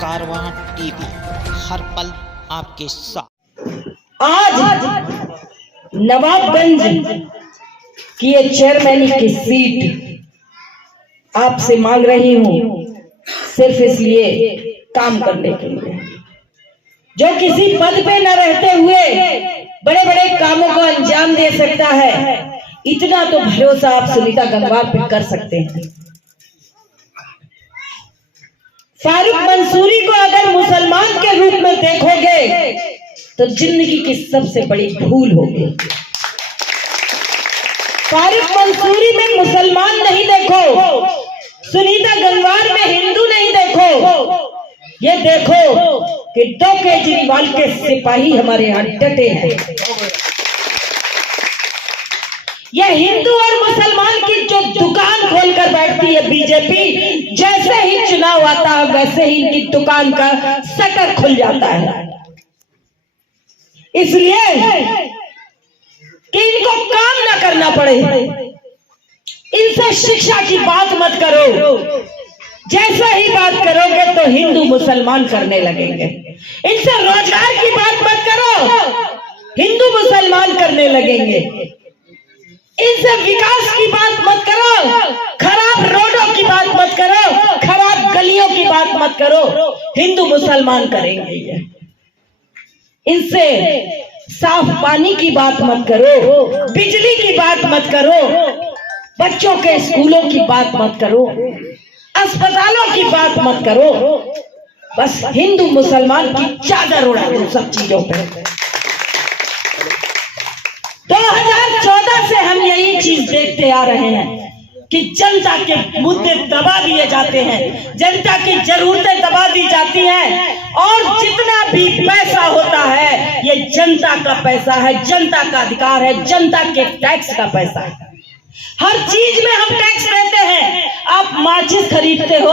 कारवां TV, हर पल आपके साथ। आज नवाबगंज की ये चेयरमैन की सीट आपसे मांग रही हूँ, सिर्फ इसलिए काम करने के लिए। जो किसी पद पे न रहते हुए बड़े बड़े कामों को अंजाम दे सकता है, इतना तो भरोसा आप सुनीता गंगवार पे कर सकते हैं। फारूक मंसूरी को अगर मुसलमान के रूप में देखोगे तो जिंदगी की सबसे बड़ी भूल होगी। फारूक मंसूरी में मुसलमान नहीं देखो, सुनीता गंगवार में हिंदू नहीं देखो, ये देखो कि 2 केजरीवाल के सिपाही हमारे यहाँ डटे हैं। यह हिंदू और मुसलमान की जो दुकान खोलकर बैठती है बीजेपी, जैसे ही चुनाव आता है वैसे ही इनकी दुकान का शटर खुल जाता है। इसलिए कि इनको काम ना करना पड़े, इनसे शिक्षा की बात मत करो। जैसा ही बात करोगे तो हिंदू मुसलमान करने लगेंगे। इनसे रोजगार की बात मत करो, हिंदू मुसलमान करने लगेंगे। इनसे विकास की बात मत करो, खराब रोडों की बात मत करो, खराब गलियों की बात मत करो, हिंदू मुसलमान करेंगे ये। इनसे साफ पानी की बात मत करो, बिजली की बात मत करो, बच्चों के स्कूलों की बात मत करो, अस्पतालों की बात मत करो, बस हिंदू मुसलमान की चादर उड़ा दो सब चीजों पे। 2014 से हम यही चीज देखते आ रहे हैं कि जनता के मुद्दे दबा दिए जाते हैं, जनता की जरूरतें दबा दी जाती हैं, और जितना भी पैसा होता है ये जनता का पैसा है, जनता का अधिकार है, जनता के टैक्स का पैसा है। हर चीज में हम टैक्स देते हैं। आप माचिस खरीदते हो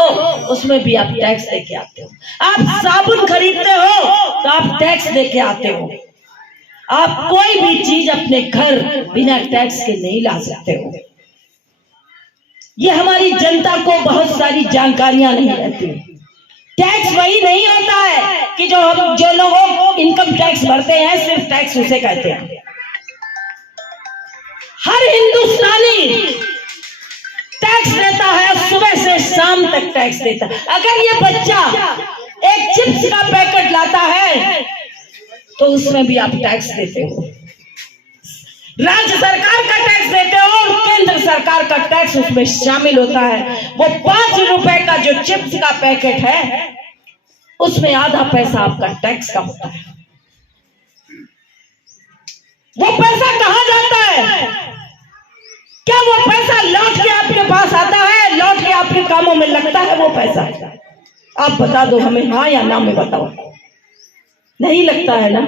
उसमें भी आप टैक्स दे के आते हो, आप साबुन खरीदते हो तो आप टैक्स दे के आते हो। आप कोई भी चीज अपने घर बिना टैक्स के नहीं ला सकते हो। ये हमारी जनता को बहुत सारी जानकारियां नहीं रहती। टैक्स वही नहीं होता है कि जो लोग इनकम टैक्स भरते हैं, सिर्फ टैक्स उसे कहते हैं। हर हिंदुस्तानी टैक्स देता है, सुबह से शाम तक टैक्स देता है। अगर ये बच्चा एक चिप्स का पैकेट लाता है तो उसमें भी आप टैक्स देते हो। राज्य सरकार का टैक्स देते हो और केंद्र सरकार का टैक्स उसमें शामिल होता है। वो 5 रुपए का जो चिप्स का पैकेट है उसमें आधा पैसा आपका टैक्स का होता है। वो पैसा कहां जाता है? क्या वो पैसा लौट के आपके पास आता है, लौट के आपके कामों में लगता है वो पैसा? आप बता दो हमें, हाँ या ना में बताओ। नहीं लगता है ना?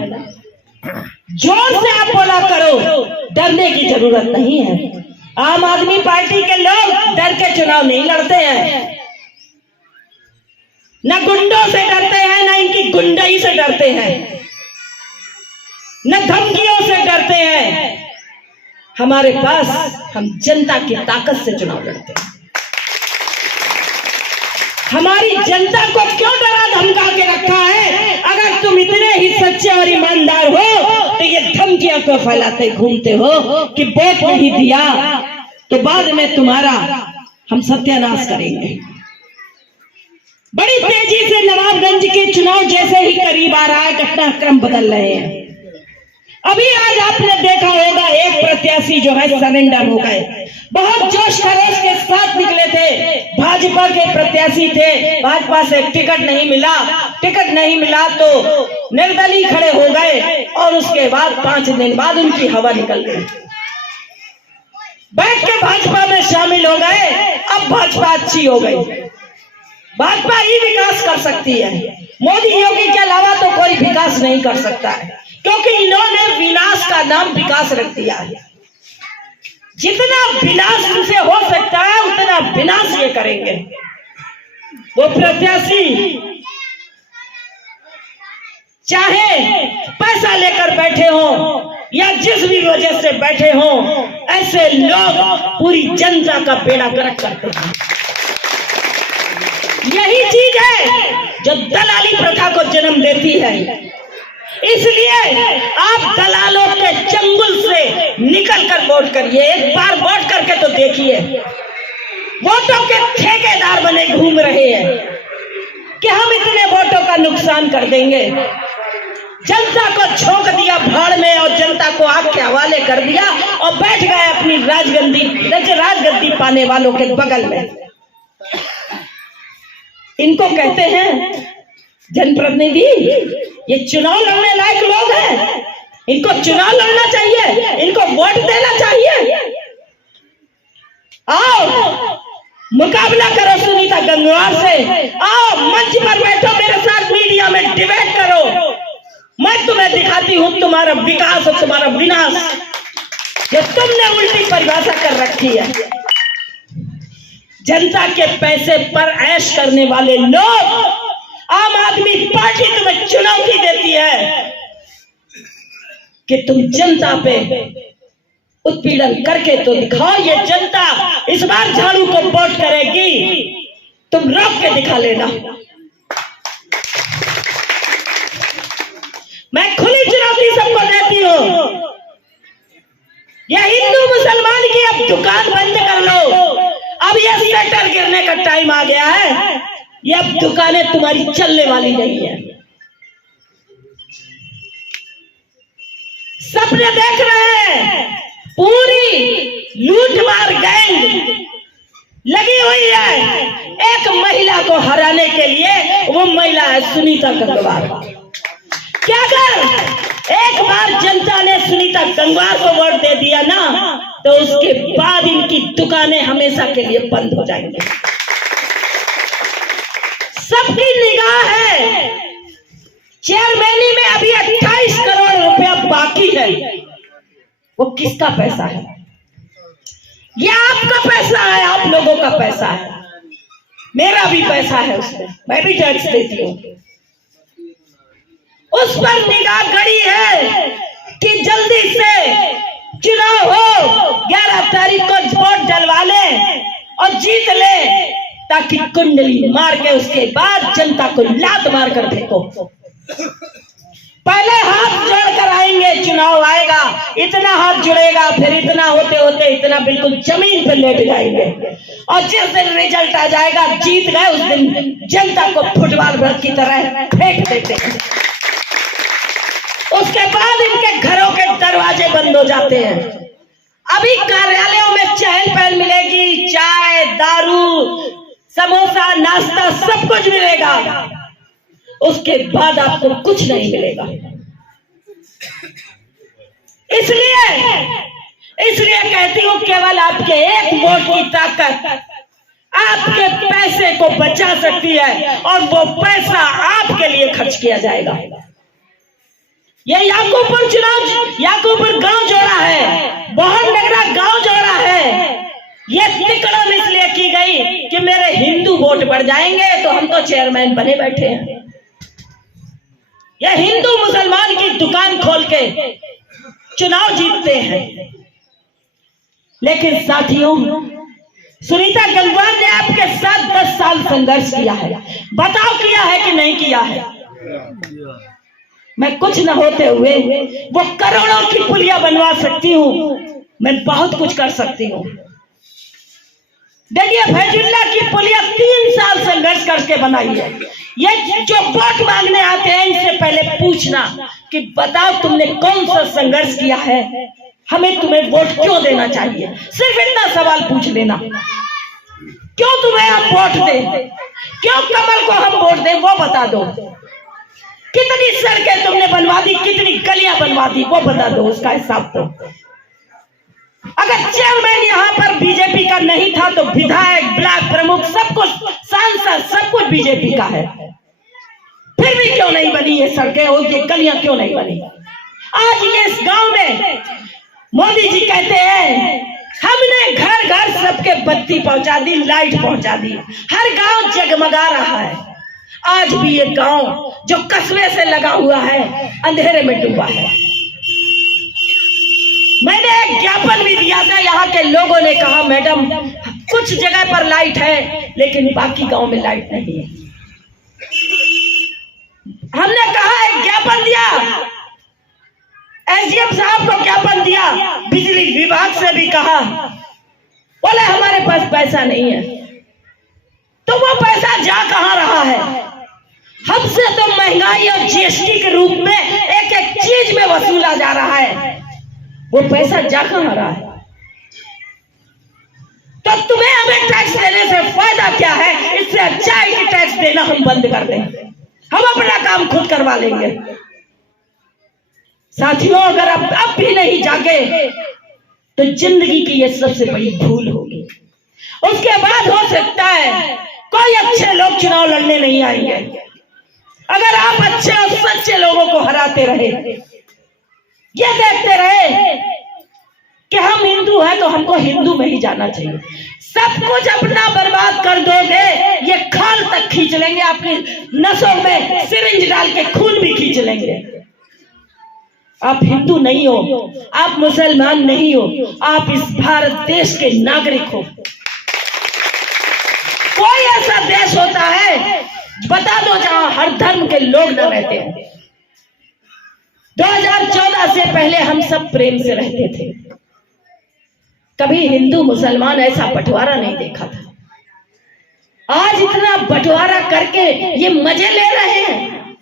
जोर से आप बोला करो, डरने की जरूरत नहीं है। आम आदमी पार्टी के लोग डर के चुनाव नहीं लड़ते हैं, न गुंडों से डरते हैं, न इनकी गुंडाई से डरते हैं, न धमकियों से डरते हैं। हमारे पास हम जनता की ताकत से चुनाव लड़ते हैं। हमारी जनता को क्यों डरा धमका के रखा है? अगर तुम इतने ही सच्चे और ईमानदार हो तो ये धमकियां क्यों फैलाते घूमते हो कि वोट नहीं दिया तो बाद में तुम्हारा हम सत्यानाश करेंगे। बड़ी तेजी से नवाबगंज के चुनाव जैसे ही करीब आ रहा है, घटनाक्रम बदल रहे हैं। अभी आज आपने देखा होगा एक प्रत्याशी जो है सरेंडर हो गए। बहुत जोश खरोश के साथ निकले थे, भाजपा के प्रत्याशी थे, भाजपा से टिकट नहीं मिला तो निर्दलीय खड़े हो गए और उसके बाद 5 दिन बाद उनकी हवा निकल गई। बैठ के भाजपा में शामिल हो गए। अब भाजपा अच्छी हो गई। भाजपा ही विकास कर सकती है, मोदी योगी के अलावा तो कोई विकास नहीं कर सकता है, क्योंकि इन्होंने विनाश का नाम विकास रख दिया है। जितना विनाश इनसे हो सकता है उतना विनाश ये करेंगे। वो प्रत्याशी चाहे पैसा लेकर बैठे हो या जिस भी वजह से बैठे हो, ऐसे लोग पूरी जनता का बेड़ा गर्क करते हैं। यही चीज है जो दलाली प्रथा को जन्म देती है। इसलिए आप दलालों के चंगुल से निकलकर वोट करिए। एक बार वोट करके तो देखिए। वोटों के ठेकेदार बने घूम रहे हैं कि हम इतने वोटों का नुकसान कर देंगे। जनता को झोंक दिया भाड़ में और जनता को आग के हवाले कर दिया और बैठ गए अपनी राजगद्दी पाने वालों के बगल में। इनको कहते हैं जनप्रतिनिधि। ये चुनाव लड़ने लायक लोग हैं, इनको चुनाव लड़ना चाहिए, इनको वोट देना चाहिए। आओ मुकाबला करो सुनीता गंगवार से, आओ मंच पर बैठो मेरे साथ, मीडिया में डिबेट करो। मैं तुम्हें दिखाती हूं तुम्हारा विकास और तुम्हारा विनाश, जो तुमने उल्टी परिभाषा कर रखी है। जनता के पैसे पर ऐश करने वाले लोग, आम आदमी पार्टी तुम्हें चुनौती देती है कि तुम जनता पे उत्पीड़न करके तो दिखाओ। ये जनता इस बार झाड़ू को वोट करेगी, तुम रोक के दिखा लेना। मैं खुली चुनौती सबको देती हूं। यह हिंदू मुसलमान की अब दुकान बंद कर लो। अब यह शटर गिरने का टाइम आ गया है। ये अब दुकानें तुम्हारी चलने वाली नहीं है। सपने देख रहे हैं, पूरी लूटमार गैंग लगी हुई है एक महिला को हराने के लिए। वो महिला है सुनीता गंगवार। क्या अगर एक बार जनता ने सुनीता गंगवार को वोट दे दिया ना, तो उसके बाद इनकी दुकानें हमेशा के लिए बंद हो जाएंगी। सबकी निगाह है चेयरमैनी में अभी 28 करोड़ रुपया बाकी है। वो किसका पैसा है? ये आपका पैसा है, आप लोगों का पैसा है, मेरा भी पैसा है उसमें, मैं भी टैक्स देती हूँ। उस पर निगाह गड़ी है कि जल्दी से चुनाव हो, 11 तारीख को वोट डलवा ले और जीत ले, ताकि कुंडली मार के उसके बाद जनता को लात मार कर फेंको। पहले हाथ जोड़कर आएंगे, चुनाव आएगा, इतना हाथ जुड़ेगा, फिर इतना होते होते इतना बिल्कुल जमीन पर लेट जाएंगे। और जिस दिन रिजल्ट आ जाएगा जीत गए, उस दिन जनता को फुटबॉल बॉल की तरह फेंक देते हैं। उसके बाद इनके घरों के दरवाजे बंद हो जाते हैं। अभी कार्यालयों में चहल पहल मिलेगी, चाय, दारू, समोसा, नाश्ता सब कुछ मिलेगा। उसके बाद आपको कुछ नहीं मिलेगा। इसलिए कहती हूं, केवल आपके एक वोट की ताकत आपके पैसे को बचा सकती है, और वो पैसा आपके लिए खर्च किया जाएगा। ये याकूबपुर गांव जोड़ा है, बहुत नगरा गांव जोड़ा है। ये तिकड़म इसलिए की गई कि मेरे हिंदू वोट बढ़ जाएंगे, तो हम तो चेयरमैन बने बैठे हैं। ये हिंदू मुसलमान की दुकान खोल के चुनाव जीतते हैं। लेकिन साथियों, सुनीता गंगवार ने आपके साथ 10 साल संघर्ष किया है। बताओ किया है कि नहीं किया है? मैं कुछ न होते हुए वो करोड़ों की पुलिया बनवा सकती हूँ, मैं बहुत कुछ कर सकती हूँ। देखिए, फैजुल्ला की पुलिया 3 साल संघर्ष करके बनाई है। ये जो वोट मांगने आते हैं, इनसे पहले पूछना कि बताओ तुमने कौन सा संघर्ष किया है, हमें तुम्हें वोट क्यों देना चाहिए। सिर्फ इतना सवाल पूछ लेना, क्यों तुम्हें हम वोट दें, क्यों कमल को हम वोट दें, वो बता दो। कितनी सड़कें तुमने बनवा दी, कितनी गलियां बनवा दी, वो बता दो, उसका हिसाब दो। अगर चेयरमैन यहाँ पर बीजेपी का नहीं था, तो विधायक, ब्लॉक प्रमुख, सब कुछ, सांसद, सब कुछ बीजेपी का है। फिर भी क्यों नहीं बनी ये सड़कें और ये गलियां क्यों नहीं बनी? आज ये इस गांव में मोदी जी कहते हैं हमने घर घर सबके बत्ती पहुंचा दी, लाइट पहुंचा दी, हर गांव जगमगा रहा है। आज भी ये गांव जो कस्बे से लगा हुआ है अंधेरे में डूबा है। मैंने एक ज्ञापन भी दिया था, यहाँ के लोगों ने कहा मैडम कुछ जगह पर लाइट है लेकिन बाकी गांव में लाइट नहीं है। हमने कहा एक ज्ञापन दिया, एसडीएम साहब को ज्ञापन दिया, बिजली विभाग से भी कहा, बोले हमारे पास पैसा नहीं है। तो वो पैसा जा कहां रहा है? हमसे तो महंगाई और जीएसटी के रूप में एक एक चीज में वसूला जा रहा है, वो पैसा जा कहां रहा है? तो तुम्हें हमें टैक्स देने से फायदा क्या है? इससे अच्छा है कि टैक्स देना हम बंद कर दें, हम अपना काम खुद करवा लेंगे। साथियों, अगर आप अब भी नहीं जागे तो जिंदगी की ये सबसे बड़ी भूल होगी। उसके बाद हो सकता है कोई अच्छे लोग चुनाव लड़ने नहीं आएंगे। अगर आप अच्छे और सच्चे लोगों को हराते रहे, ये देखते रहे कि हम हिंदू हैं तो हमको हिंदू में ही जाना चाहिए, सब कुछ अपना बर्बाद कर दोगे, ये खाल तक खींच लेंगे, आपकी नसों में सिरिंज डाल के खून भी खींच लेंगे। आप हिंदू नहीं हो, आप मुसलमान नहीं हो, आप इस भारत देश के नागरिक हो। कोई ऐसा देश होता है बता दो जहां हर धर्म के लोग न रहते हैं। 2014 से पहले हम सब प्रेम से रहते थे, कभी हिंदू मुसलमान ऐसा बंटवारा नहीं देखा था। आज इतना बंटवारा करके ये मजे ले रहे हैं,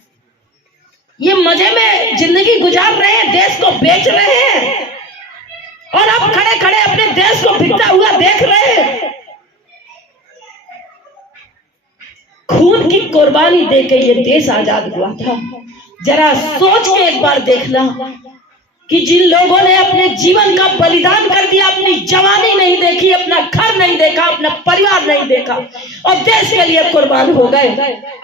ये मजे में जिंदगी गुजार रहे हैं, देश को बेच रहे हैं और अब खड़े खड़े अपने देश को बिकता हुआ देख रहे हैं। खून की कुर्बानी देके ये देश आजाद हुआ था। जरा सोच के एक बार देखना कि जिन लोगों ने अपने जीवन का बलिदान कर दिया, अपनी जवानी नहीं देखी, अपना घर नहीं देखा, अपना परिवार नहीं देखा और देश के लिए कुर्बान हो गए,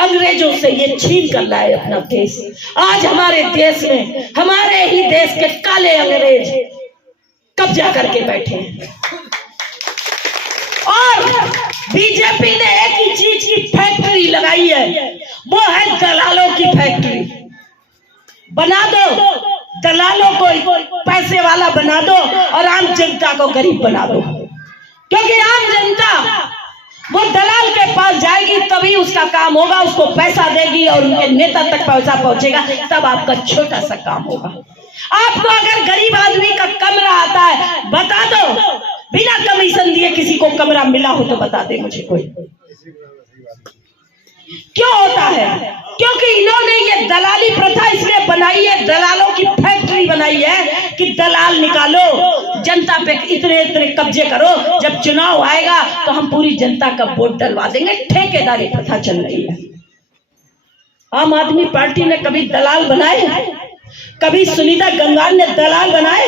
अंग्रेजों से ये छीन कर लाए अपना देश। आज हमारे देश में हमारे ही देश के काले अंग्रेज कब्जा करके बैठे हैं और बीजेपी ने एक ही चीज की फैक्ट्री लगाई है, वो है दलालों की फैक्ट्री। बना दो, दलालों को पैसे वाला बना दो और आम जनता को गरीब बना दो, क्योंकि आम जनता वो दलाल के पास जाएगी तभी उसका काम होगा, उसको पैसा देगी और उनके नेता तक पैसा पहुंचेगा, तब आपका छोटा सा काम होगा। आपको अगर गरीब आदमी का कमरा आता है बता दो, बिना कमीशन दिए किसी को कमरा मिला हो तो बता दे मुझे कोई। क्यों होता है? क्योंकि इन्होंने ये दलाली प्रथा इसलिए बनाई है, दलालों की फैक्ट्री बनाई है कि दलाल निकालो, जनता पे इतने इतने कब्जे करो, जब चुनाव आएगा तो हम पूरी जनता का वोट डलवा देंगे। ठेकेदारी प्रथा चल रही है। आम आदमी पार्टी ने कभी दलाल बनाए? कभी सुनीता गंगवार ने दलाल बनाए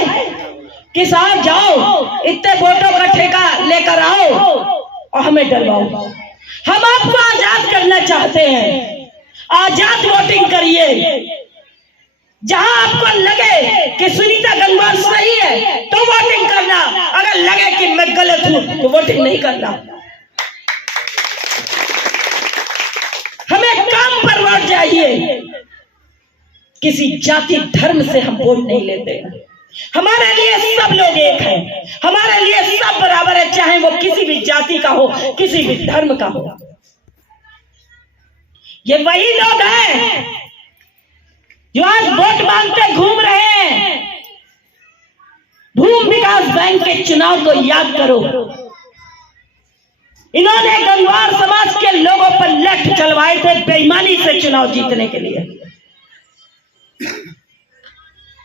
कि साहब जाओ इतने वोटों का ठेका लेकर आओ और हमें डलवाओ? हम आपको आजाद करना चाहते हैं, आजाद वोटिंग करिए। जहां आपको लगे कि सुनीता गंगवार सही है तो वोटिंग करना, अगर लगे कि मैं गलत हूं तो वोटिंग नहीं करना। हमें काम पर वोट चाहिए, किसी जाति धर्म से हम वोट नहीं लेते। हमारे लिए सब लोग एक हैं, हमारे लिए सब बराबर है, चाहे वो किसी भी जाति का हो, किसी भी धर्म का हो। ये वही लोग हैं जो आज वोट मांगते घूम रहे हैं। भूमि विकास बैंक के चुनाव को याद करो, इन्होंने गंगवार समाज के लोगों पर लठ चलवाए थे बेईमानी से चुनाव जीतने के लिए।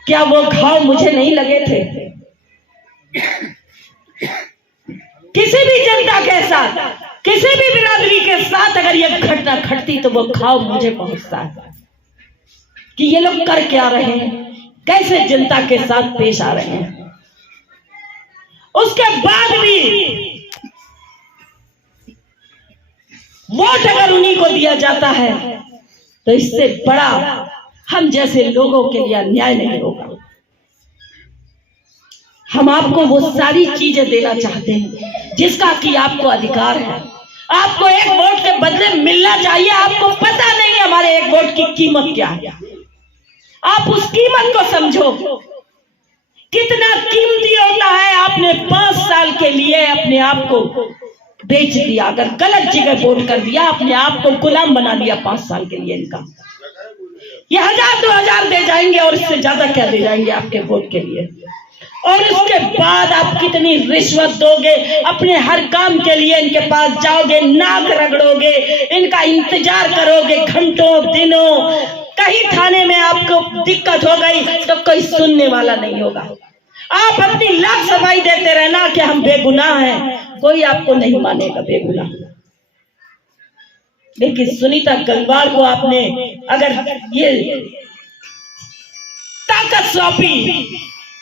क्या वो घाव मुझे नहीं लगे थे? किसी भी जनता के साथ, किसी भी बिरादरी के साथ अगर ये घटना घटती तो वो घाव मुझे पहुंचता है कि ये लोग कर क्या रहे हैं, कैसे जनता के साथ पेश आ रहे हैं। उसके बाद भी वोट अगर उन्हीं को दिया जाता है तो इससे बड़ा हम जैसे लोगों के लिए अन्याय नहीं होगा। हम आपको वो सारी चीजें देना चाहते हैं जिसका कि आपको अधिकार है। आपको एक वोट के बदले मिलना चाहिए। आपको पता नहीं है हमारे एक वोट की कीमत क्या है। आप उस कीमत को समझो, कितना कीमती होता है। आपने 5 साल के लिए अपने आप को बेच दिया, अगर गलत जगह वोट कर दिया, अपने आप को गुलाम बना दिया 5 साल के लिए। इनका ये 1000-2000 दे जाएंगे और इससे ज्यादा क्या दे जाएंगे आपके वोट के लिए। और उसके बाद आप कितनी रिश्वत दोगे, अपने हर काम के लिए इनके पास जाओगे, नाक रगड़ोगे, इनका इंतजार करोगे घंटों दिनों। कहीं थाने में आपको दिक्कत हो गई तो कोई सुनने वाला नहीं होगा। आप अपनी लाख सफाई देते रहना कि हम बेगुनाह हैं, कोई आपको नहीं मानेगा बेगुनाह। लेकिन सुनीता गंगवार को आपने अगर ये ताकत सौंपी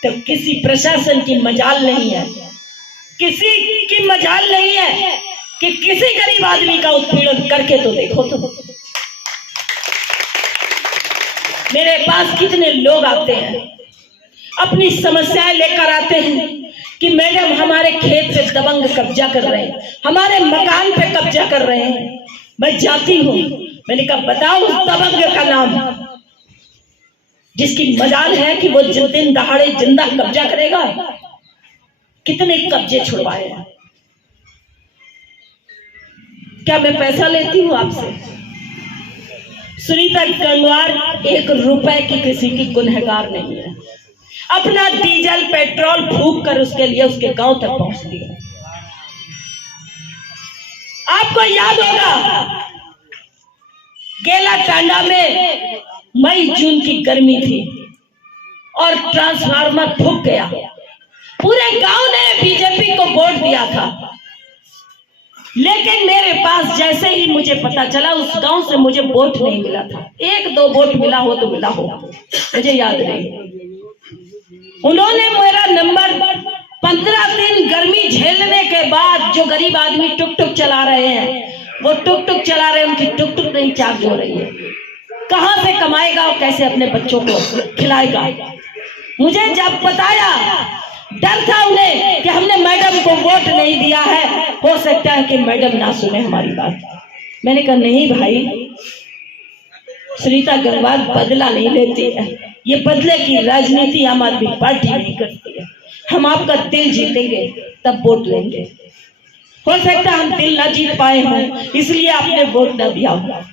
तो किसी प्रशासन की मजाल नहीं है, किसी की मजाल नहीं है कि किसी गरीब आदमी का उत्पीड़न करके तो देखो। तो मेरे पास कितने लोग आते हैं, अपनी समस्याएं लेकर आते हैं कि मैडम हमारे खेत पे दबंग कब्जा कर रहे हैं, हमारे मकान पे कब्जा कर रहे हैं। मैं जाती हूँ, मैंने कहा बताओ उस दबंग का नाम जिसकी मजाल है कि वो दिन दहाड़े जिंदा कब्जा करेगा। कितने कब्जे छुड़वाए हैं। क्या मैं पैसा लेती हूँ आपसे? सुनीता गंगवार 1 रुपए की किसी की गुनहगार नहीं है। अपना डीजल पेट्रोल फूंक कर उसके लिए उसके गांव तक पहुंचती है। आपको याद होगा गेला टांडा में मई जून की गर्मी थी और ट्रांसफार्मर फूंक गया। पूरे गांव ने बीजेपी को वोट दिया था, लेकिन मेरे पास जैसे ही मुझे पता चला उस गांव से मुझे वोट नहीं मिला था। 1-2 वोट मिला हो तो मिला हो, मुझे याद नहीं। उन्होंने मेरा नंबर 15 दिन गर्मी झेलने के बाद, जो गरीब आदमी टुक टुक चला रहे हैं वो टुक टुक चला रहे हैं, उनकी टुक टुक नहीं चार्ज हो रही है। कहां से कमाएगा और कैसे अपने बच्चों को खिलाएगा? मुझे जब बताया, डर था उन्हें कि हमने मैडम को वोट नहीं दिया है, हो सकता है कि मैडम ना सुने हमारी बात। मैंने कहा नहीं भाई, सुनीता गंगवार बदला नहीं लेती है, ये बदले की राजनीति आम आदमी पार्टी नहीं करती है। हम आपका दिल जीतेंगे तब वोट लेंगे। हो सकता है हम दिल ना जीत पाए हों, इसलिए आपने वोट ना दिया होगा।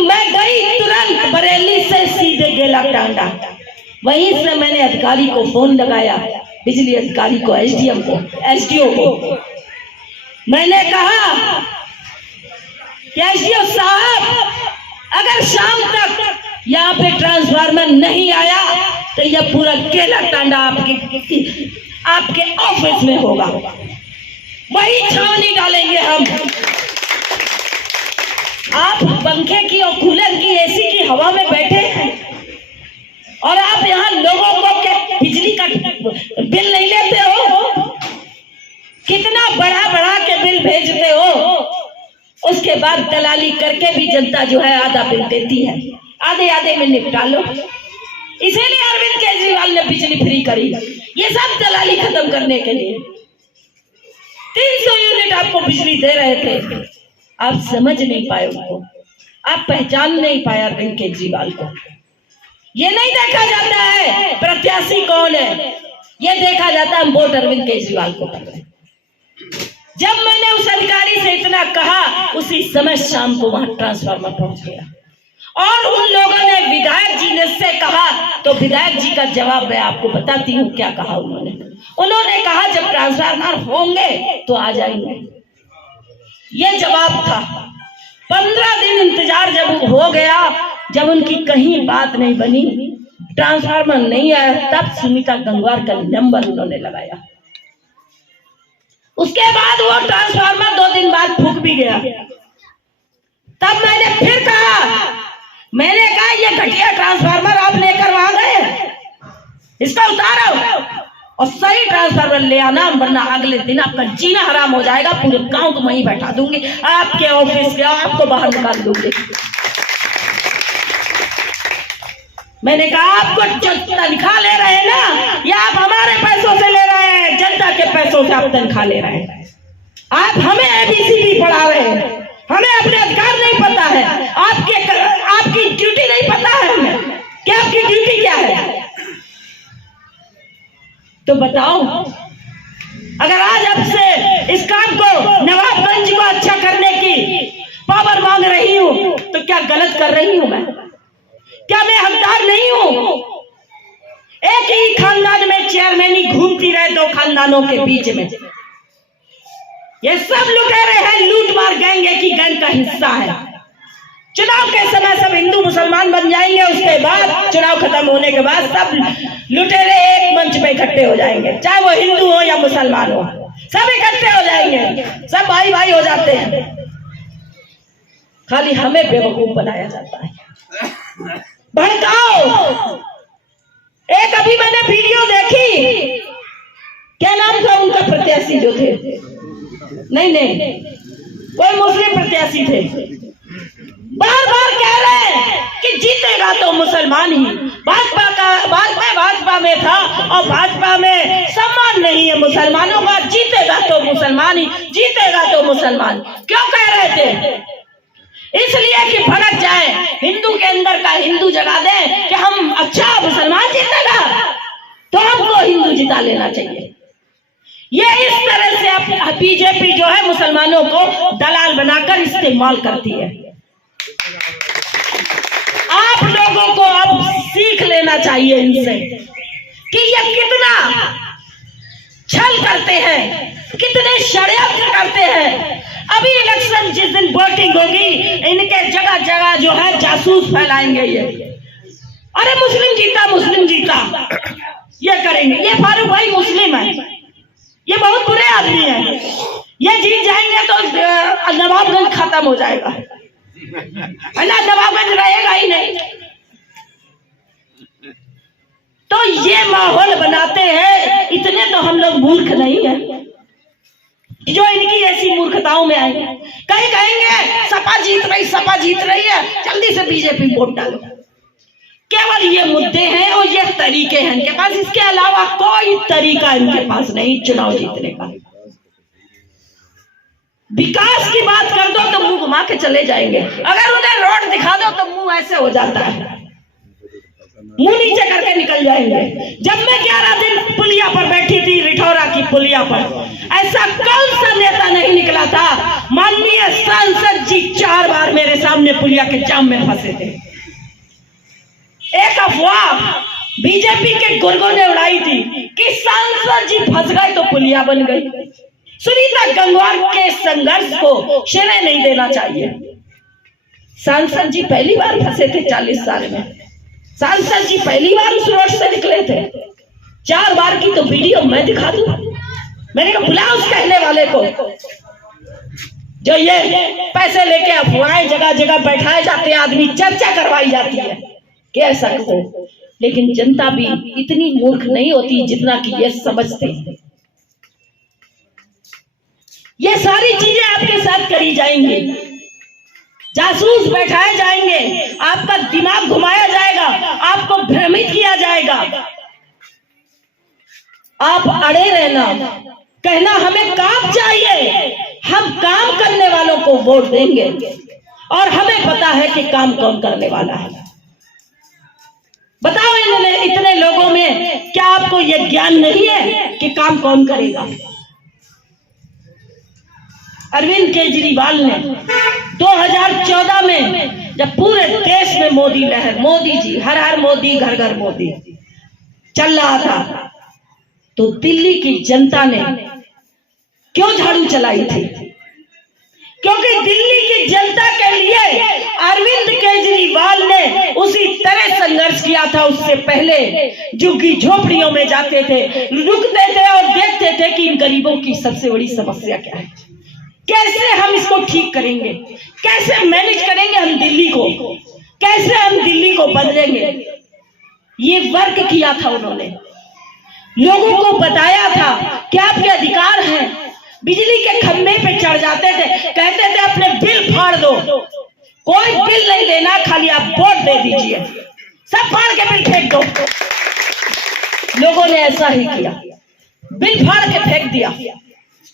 मैं गई तुरंत बरेली से सीधे गेला टांडा। वहीं से मैंने अधिकारी को फोन लगाया, बिजली अधिकारी को, एसडीएम को, एसडीओ को। मैंने कहा कि एसडीओ साहब, अगर शाम तक यहाँ पे ट्रांसफार्मर नहीं आया तो यह पूरा गेला टांडा आपके ऑफिस में होगा, वही छावनी डालेंगे हम। आप पंखे की और कूलर की, एसी की हवा में बैठे हैं और आप यहाँ लोगों को क्या बिजली का बिल नहीं लेते हो? कितना बढ़ा बढ़ा के बिल भेजते हो, उसके बाद दलाली करके भी जनता जो है आधा बिल देती है, आधे आधे में निपटा लो। इसीलिए अरविंद केजरीवाल ने बिजली फ्री करी, ये सब दलाली खत्म करने के लिए। 300 यूनिट आपको बिजली दे रहे थे, आप समझ नहीं पाए उनको, आप पहचान नहीं पाए अरविंद केजरीवाल को। ये नहीं देखा जाता है प्रत्याशी कौन है, ये देखा जाता है हम वोट अरविंद केजरीवाल को कर रहे हैं। जब मैंने उस अधिकारी से इतना कहा, उसी समय शाम को वहां ट्रांसफार्मर पहुंच गया और उन लोगों ने विधायक जी ने से कहा, तो विधायक जी का जवाब मैं आपको बताती हूँ क्या कहा उन्होंने कहा जब ट्रांसफार्मर होंगे तो आ जाएंगे, ये जवाब था। 15 दिन इंतजार जब हो गया, जब उनकी कहीं बात नहीं बनी, ट्रांसफार्मर नहीं आया, तब सुनीता गंगवार का नंबर उन्होंने लगाया। उसके बाद वो ट्रांसफार्मर 2 दिन बाद फूंक भी गया। तब मैंने फिर कहा, मैंने कहा ये घटिया ट्रांसफार्मर आप लेकर वहां गए, इसका उतारो और सही ट्रांसफार्मर ले आना, वरना अगले दिन आपका जीना हराम हो जाएगा। पूरे गांव को वहीं बैठा दूंगी, आपके ऑफिस से आपको बाहर निकाल दूंगी। मैंने कहा आपको जो तनख्वाह ले रहे हैं ना, ये आप हमारे पैसों से ले रहे हैं, जनता के पैसों से आप तनख्वाह ले रहे हैं। आप हमें ABCD पढ़ा रहे हैं, हमें अपने अधिकार नहीं पता है, आपकी ड्यूटी नहीं पता है हमें कि आपकी ड्यूटी क्या है। तो बताओ, अगर आज आपसे इस काम को, नवाबगंज को अच्छा करने की पावर मांग रही हूं, तो क्या गलत कर रही हूं मैं? क्या मैं हकदार नहीं हूं? एक ही खानदान में चेयरमैनी घूमती रहे दो खानदानों के बीच में। ये सब लुटेरे हैं, लूट मार गैंग की गैंग का हिस्सा है। चुनाव के समय सब हिंदू मुसलमान बन जाएंगे, उसके बाद चुनाव खत्म होने के बाद सब लुटेरे एक मंच पे इकट्ठे हो जाएंगे, चाहे वो हिंदू हो या मुसलमान हो, सब इकट्ठे हो जाएंगे, सब भाई भाई हो जाते हैं। खाली हमें बेवकूफ बनाया जाता है। भड़काओ। एक अभी मैंने वीडियो देखी, क्या नाम था उनका प्रत्याशी जो थे, नहीं कोई मुस्लिम प्रत्याशी थे, बार बार कह रहे हैं कि जीतेगा तो मुसलमान ही। भाजपा में था और भाजपा में सम्मान नहीं है मुसलमानों का, जीतेगा तो मुसलमान ही, जीतेगा तो मुसलमान। क्यों कह रहे थे? इसलिए कि भड़क जाए, हिंदू के अंदर का हिंदू जगा दे कि हम, अच्छा मुसलमान जीतेगा तो हमको हिंदू जिता लेना चाहिए। ये इस तरह से बीजेपी जो है मुसलमानों को दलाल बनाकर इस्तेमाल करती है। आप लोगों को अब सीख लेना चाहिए इनसे कि ये कितना छल करते हैं, कितने षड्यंत्र करते हैं। अभी इलेक्शन जिस दिन वोटिंग होगी, इनके जगह जगह जो है जासूस फैलाएंगे ये, अरे मुस्लिम जीता ये करेंगे। ये फारूक भाई मुस्लिम है, ये बहुत बुरे आदमी है, ये जीत जाएंगे तो नवाबगंज खत्म हो जाएगा, है ना, नवाबगंज रहेगा ही नहीं। तो ये माहौल बनाते हैं। इतने तो हम लोग मूर्ख नहीं है जो इनकी ऐसी मूर्खताओं में आएंगे। कहीं कहेंगे सपा जीत रही है, जल्दी से बीजेपी वोट डालो। केवल ये मुद्दे हैं और ये तरीके हैं इनके पास, इसके अलावा कोई तरीका इनके पास नहीं चुनाव जीतने का। विकास की बात कर दो तो मुंह घुमा के चले जाएंगे, अगर उन्हें रोड दिखा दो तो मुंह ऐसे हो जाता है, मुंह नीचे करके निकल जाएंगे। जब मैं 11 दिन पुलिया पर बैठी थी, रिठौरा की पुलिया पर, ऐसा कौन सा नेता नहीं निकला था। माननीय सांसद जी 4 बार मेरे सामने पुलिया के जाम में फंसे थे। एक अफवाह बीजेपी के गुर्गों ने उड़ाई थी कि सांसद जी फंस गए तो पुलिया बन गई। सुनीता गंगवार के संघर्ष को श्रेय नहीं देना चाहिए। सांसद जी पहली बार फंसे थे 40 साल में, सांसद जी पहली बार उस रोड से निकले थे। 4 बार की तो वीडियो मैं दिखा दूं। मैंने कहा बुला उस कहने वाले को जो ये पैसे लेके अफवाहें जगह जगह बैठाए जाते हैं, आदमी चर्चा करवाई जाती है कि ऐसा हो, लेकिन जनता भी इतनी मूर्ख नहीं होती जितना कि ये समझते हैं। ये सारी चीजें आपके साथ करी जाएंगी, जासूस बैठाए जाएंगे, आपका दिमाग घुमाया जाएगा, आपको भ्रमित किया जाएगा। आप अड़े रहना, कहना हमें काम चाहिए, हम काम करने वालों को वोट देंगे और हमें पता है कि काम कौन करने वाला है। बताओ इतने लोगों में क्या आपको यह ज्ञान नहीं है कि काम कौन करेगा। अरविंद केजरीवाल ने 2014 में जब पूरे देश में मोदी लहर, मोदी जी हर हर मोदी घर घर मोदी चल रहा था, तो दिल्ली की जनता ने क्यों झाड़ू चलाई थी? क्योंकि दिल्ली की जनता के लिए अरविंद केजरीवाल ने उसी तरह संघर्ष किया था। उससे पहले झुग्गी झोपड़ियों में जाते थे, रुकते थे और देखते थे कि इन गरीबों की सबसे बड़ी समस्या क्या है, कैसे हम इसको ठीक करेंगे, कैसे मैनेज करेंगे हम दिल्ली को, कैसे हम दिल्ली को बदलेंगे। ये वर्क किया था उन्होंने, लोगों को बताया था कि आपके अधिकार हैं। बिजली के खंभे पे चढ़ जाते थे, कहते थे अपने बिल फाड़ दो, कोई बिल नहीं देना, खाली आप वोट दे दीजिए, सब फाड़ के बिल फेंक दो। लोगों ने ऐसा ही किया, बिल फाड़ के फेंक दिया।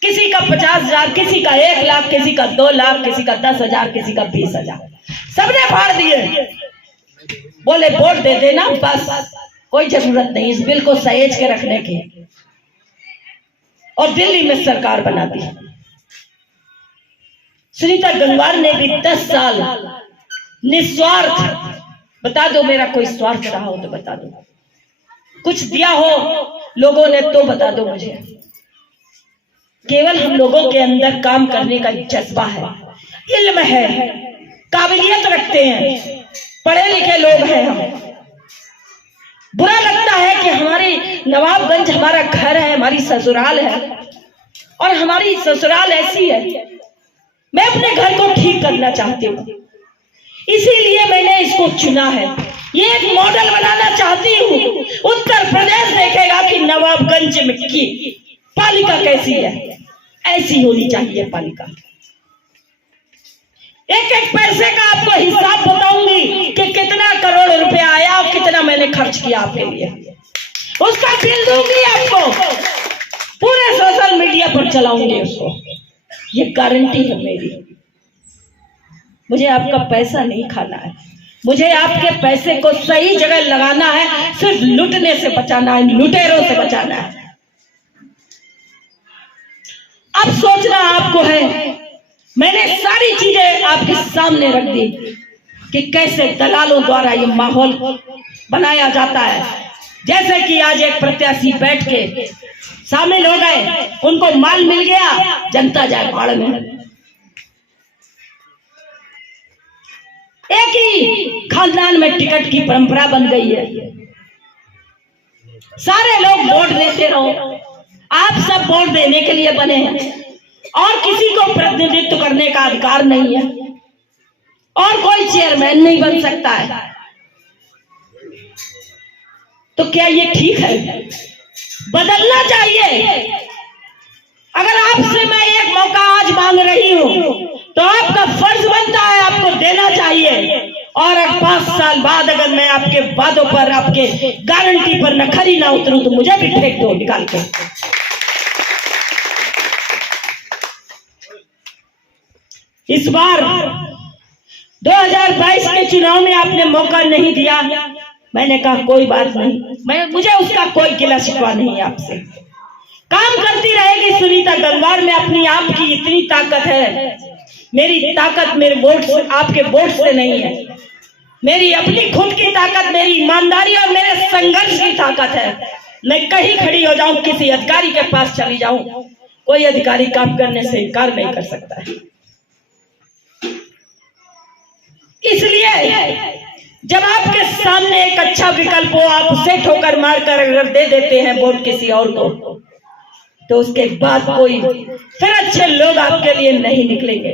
किसी का 50,000, किसी का 1,00,000, किसी का 2,00,000, किसी का 10,000, किसी का 20,000, सबने फाड़ दिए। बोले वोट दे देना, बस कोई जरूरत नहीं इस बिल को सहेज के रखने की। और दिल्ली में सरकार बना दी। सुनीता गंगवार ने भी 10 साल निस्वार्थ, बता दो मेरा कोई स्वार्थ रहा हो तो बता दो, कुछ दिया हो लोगों ने तो बता दो मुझे। केवल हम लोगों के अंदर काम करने का जज्बा है, इल्म है, काबिलियत रखते हैं, पढ़े लिखे लोग हैं हम। बुरा लगता है कि हमारी नवाबगंज हमारा घर है, हमारी ससुराल है, और हमारी ससुराल ऐसी है। मैं अपने घर को ठीक करना चाहती हूँ, इसीलिए मैंने इसको चुना है। ये एक मॉडल बनाना चाहती हूँ। उत्तर प्रदेश देखेगा कि नवाबगंज में की पालिका कैसी है, ऐसी होनी चाहिए पालिका। एक एक पैसे का आपको हिसाब बताऊंगी कि कितना करोड़ रुपया आया और कितना मैंने खर्च किया आपके लिए, उसका बिल दूंगी आपको, पूरे सोशल मीडिया पर चलाऊंगी उसको, ये गारंटी है मेरी। मुझे आपका पैसा नहीं खाना है, मुझे आपके पैसे को सही जगह लगाना है, सिर्फ लूटने से बचाना है, लुटेरों से बचाना है। अब सोचना आपको है, मैंने सारी चीजें आपके सामने रख दी कि कैसे दलालों द्वारा ये माहौल बनाया जाता है। जैसे कि आज एक प्रत्याशी बैठ के शामिल हो गए, उनको माल मिल गया, जनता जाए भाड़ में। एक ही खानदान में टिकट की परंपरा बन गई है, सारे लोग वोट देते रहो। आप सब वोट देने के लिए बने हैं और किसी को प्रतिनिधित्व करने का अधिकार नहीं है, और कोई चेयरमैन नहीं बन सकता है। तो क्या ये ठीक है? बदलना चाहिए। अगर आपसे मैं एक मौका आज मांग रही हूं तो आपका फर्ज बनता है आपको देना चाहिए। और अगर 5 साल बाद अगर मैं आपके वादों पर, आपके गारंटी पर न खरी ना उतरूं तो मुझे भी फेंक दो निकाल के। इस बार 2022 के चुनाव में आपने मौका नहीं दिया, मैंने कहा कोई बात नहीं, मुझे उसका कोई गिला शिकवा नहीं है आपसे। काम करती रहेगी सुनीता गंगवार में, अपनी आप की इतनी ताकत है। मेरी ताकत मेरे वोट से, आपके वोट से नहीं है, मेरी अपनी खुद की ताकत, मेरी ईमानदारी और मेरे संघर्ष की ताकत है। मैं कहीं खड़ी हो जाऊं, किसी अधिकारी के पास चली जाऊं, कोई अधिकारी काम करने से इनकार नहीं कर सकता है। इसलिए जब आपके सामने एक अच्छा विकल्प हो, आप उसे ठोकर मारकर अगर दे देते हैं वोट किसी और को, तो उसके बाद कोई फिर अच्छे लोग आपके लिए नहीं निकलेंगे।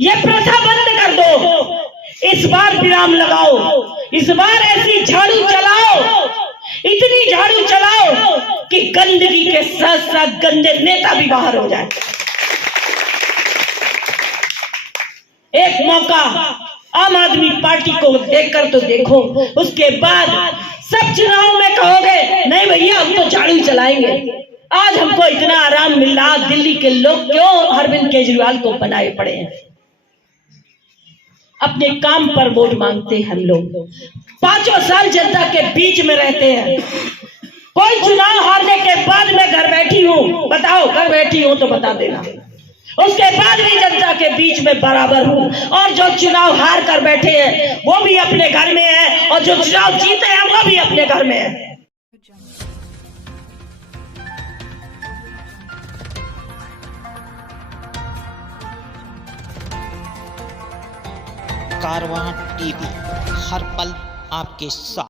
ये प्रथा बंद कर दो, इस बार विराम लगाओ, इस बार ऐसी झाड़ू चलाओ, इतनी झाड़ू चलाओ कि गंदगी के साथ साथ गंदे नेता भी बाहर हो जाए। एक मौका आम आदमी पार्टी को देखकर तो देखो, उसके बाद सब चुनाव में कहोगे नहीं भैया हम तो झाड़ू चलाएंगे। आज हमको इतना आराम मिल रहा, दिल्ली के लोग क्यों अरविंद केजरीवाल को बनाए पड़े हैं? अपने काम पर वोट मांगते हैं हम लोग, 5 साल जनता के बीच में रहते हैं। कोई चुनाव हारने के बाद मैं घर बैठी हूँ, बताओ घर बैठी हूँ तो बता देना, उसके बाद भी जनता के बीच में बराबर हूँ। और जो चुनाव हार कर बैठे हैं वो भी अपने घर में है, और जो चुनाव जीते हैं वो भी अपने घर में है। कारवां टीवी, हर पल आपके साथ।